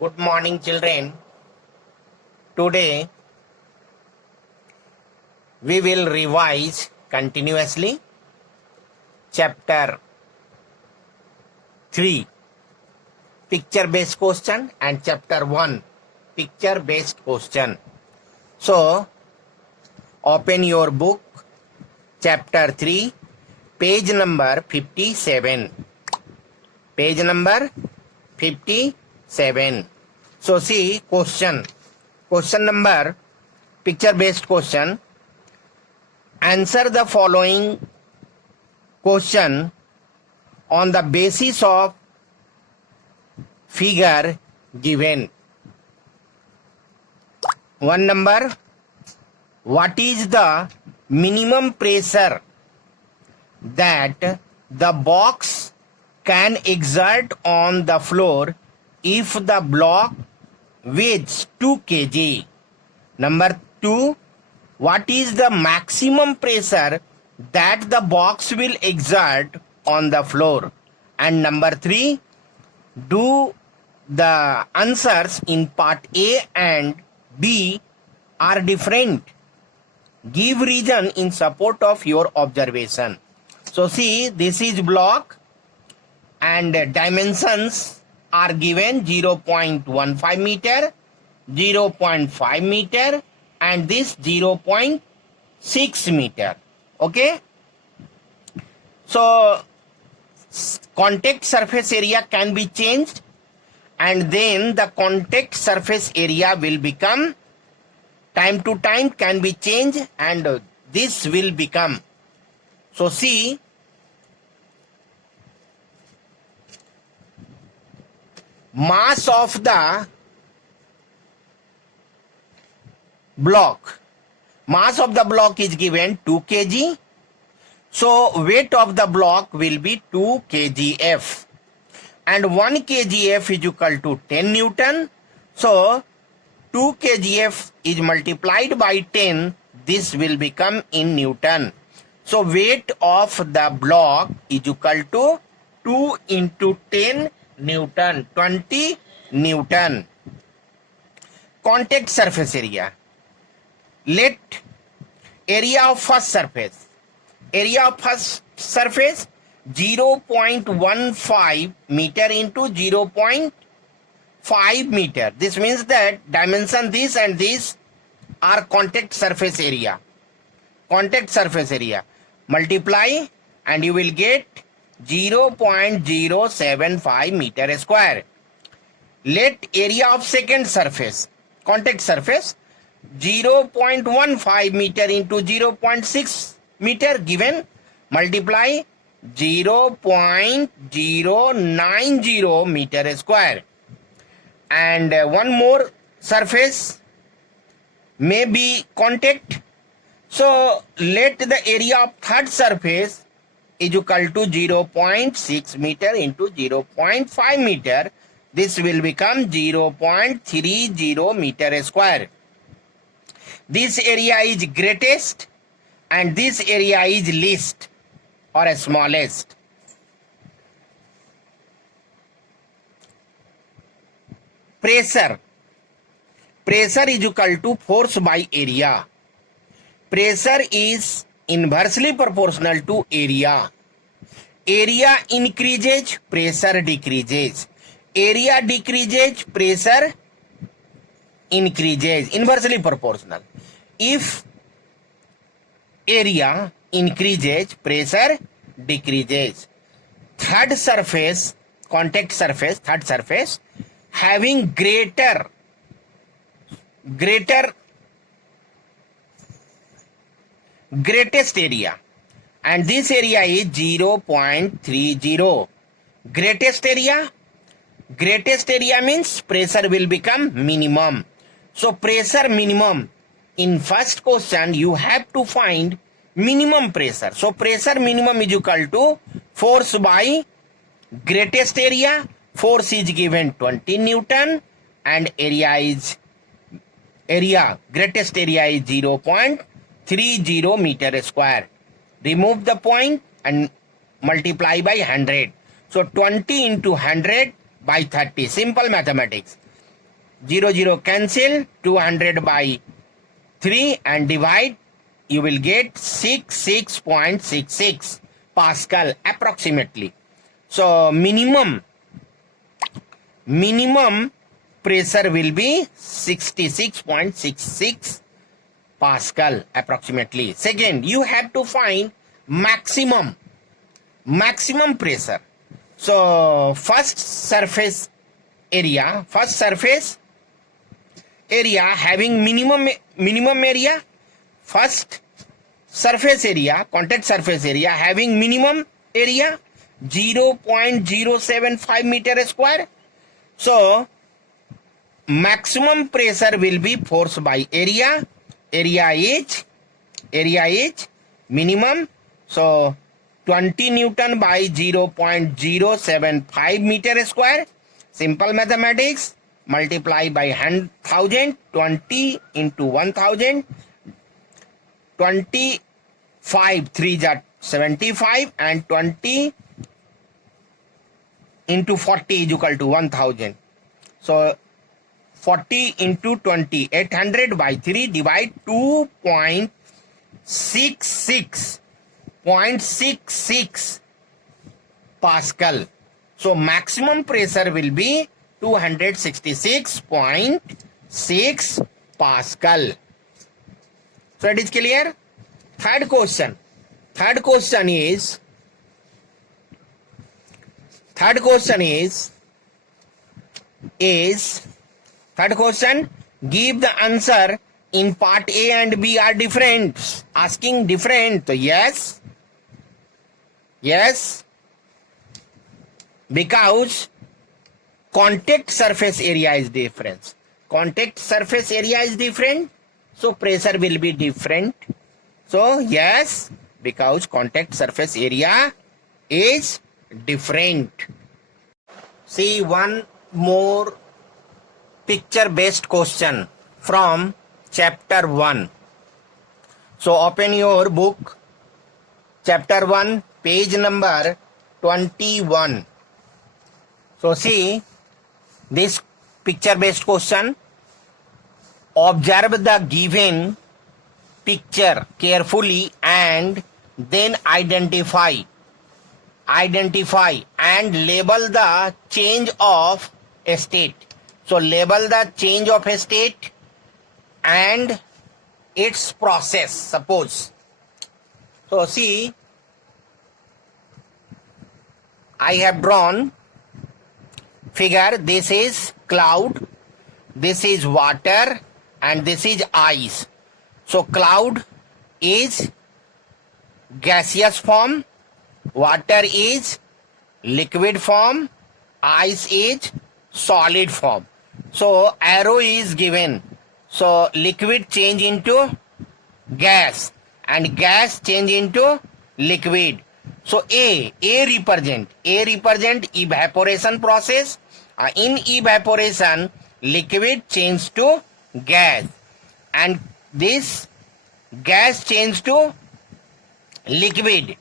Good morning, children. Today we will revise continuously chapter 3 picture based question and chapter 1 picture based question. So open your book, chapter 3, page number 57. Page number 57. So see question number picture based question. Answer the following question on the basis of figure given. 1 number, what is the minimum pressure that the box can exert on the floor if the block weighs 2 kg? Number 2, what is the maximum pressure that the box will exert on the floor? And number 3, do the answers in part A and B are different? Give reason in support of your observation. So see, this is block and dimensions are given 0.15 meter, 0.5 meter and this 0.6 meter. Okay. So contact surface area can be changed and then the contact surface area will become time to time can be changed and this will become. So see, mass of the block. Mass of the block is given 2 kg. So weight of the block will be 2 kgf. And 1 kgf is equal to 10 Newton. So 2 kgf is multiplied by 10. This will become in Newton. So weight of the block is equal to 2 into 10 Newton, 20 Newton. Contact surface area. Let area of first surface. Area of first surface 0.15 meter into 0.5 meter. This means that dimension this and this are contact surface area. Contact surface area. Multiply and you will get 0.075 meter square. Let area of second surface, contact surface 0.15 meter into 0.6 meter given. Multiply 0.090 meter square. And one more surface may be contact. So let the area of third surface is equal to 0.6 meter into 0.5 meter. This will become 0.30 meter square. This area is greatest and this area is least or smallest. Pressure. Pressure is equal to force by area. Pressure is inversely proportional to area. Area increases, pressure decreases. Area decreases, pressure increases. Inversely proportional. If area increases, pressure decreases. Third surface, contact surface, third surface having greatest area, and this area is 0.30. Greatest area means pressure will become minimum. So pressure minimum, in first question you have to find minimum pressure. So pressure minimum is equal to force by greatest area. Force is given 20 Newton and greatest area is 0.30 meter square. Remove the point and multiply by 100. So 20 into 100 by 30. Simple mathematics. 0 0 cancel, 200 by 3 and divide, you will get 66.66 Pascal approximately. So minimum pressure will be 66.66 Pascal approximately. Second, you have to find maximum pressure. So first surface area having minimum area, first surface area, contact surface area having minimum area 0.075 meter square. So maximum pressure will be force by area is minimum. So 20 Newton by 0.075 meter square. Simple mathematics, multiply by 1,000, 20 into 1,000, 25 3 are 75 and 20 into 40 is equal to 1,000. So 40 into 20, 800 by 3, divide 2.66 Pascal. So maximum pressure will be 266.6 Pascal. So it is clear. Third question give the answer in part A and B are different. Asking different. So yes, because contact surface area is different. So pressure will be different. So yes, because contact surface area is different. See one more picture based question from chapter 1. So open your book, chapter 1, page number 21. So see this picture based question. Observe the given picture carefully and then identify and label the change of a state. So label the change of a state and its process. Suppose, so see, I have drawn figure. This is cloud, this is water, and this is ice. So cloud is gaseous form, water is liquid form, ice is solid form. So arrow is given. So liquid change into gas and gas change into liquid. So A represent evaporation process. In evaporation, liquid change to gas and this gas change to liquid,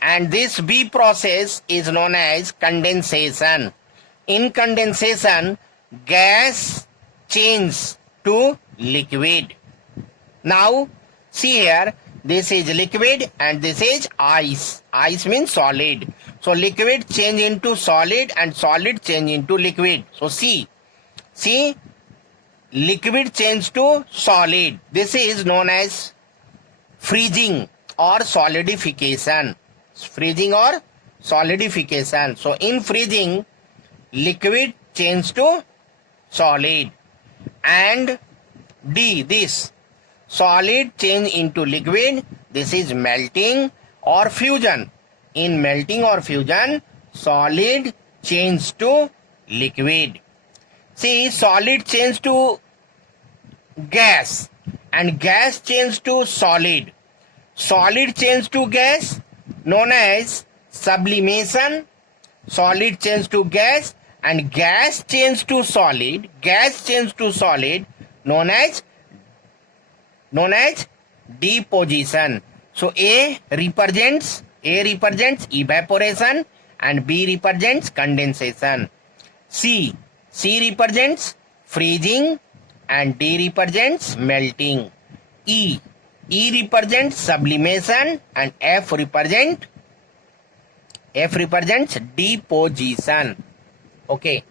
and this B process is known as condensation. In condensation, gas changes to liquid. Now see here, this is liquid and this is ice. Ice means solid. So liquid change into solid and solid change into liquid. So see, liquid change to solid. This is known as freezing or solidification. So in freezing, liquid change to solid. And D, this solid change into liquid. This is melting or fusion. In melting or fusion, solid change to liquid. See, solid change to gas and gas change to solid. Solid change to gas known as sublimation. Solid change to gas and gas change to solid. Gas change to solid known as deposition. So A represents evaporation and B represents condensation. C represents freezing, and D represents melting. E represents sublimation, and F represents deposition. Okay.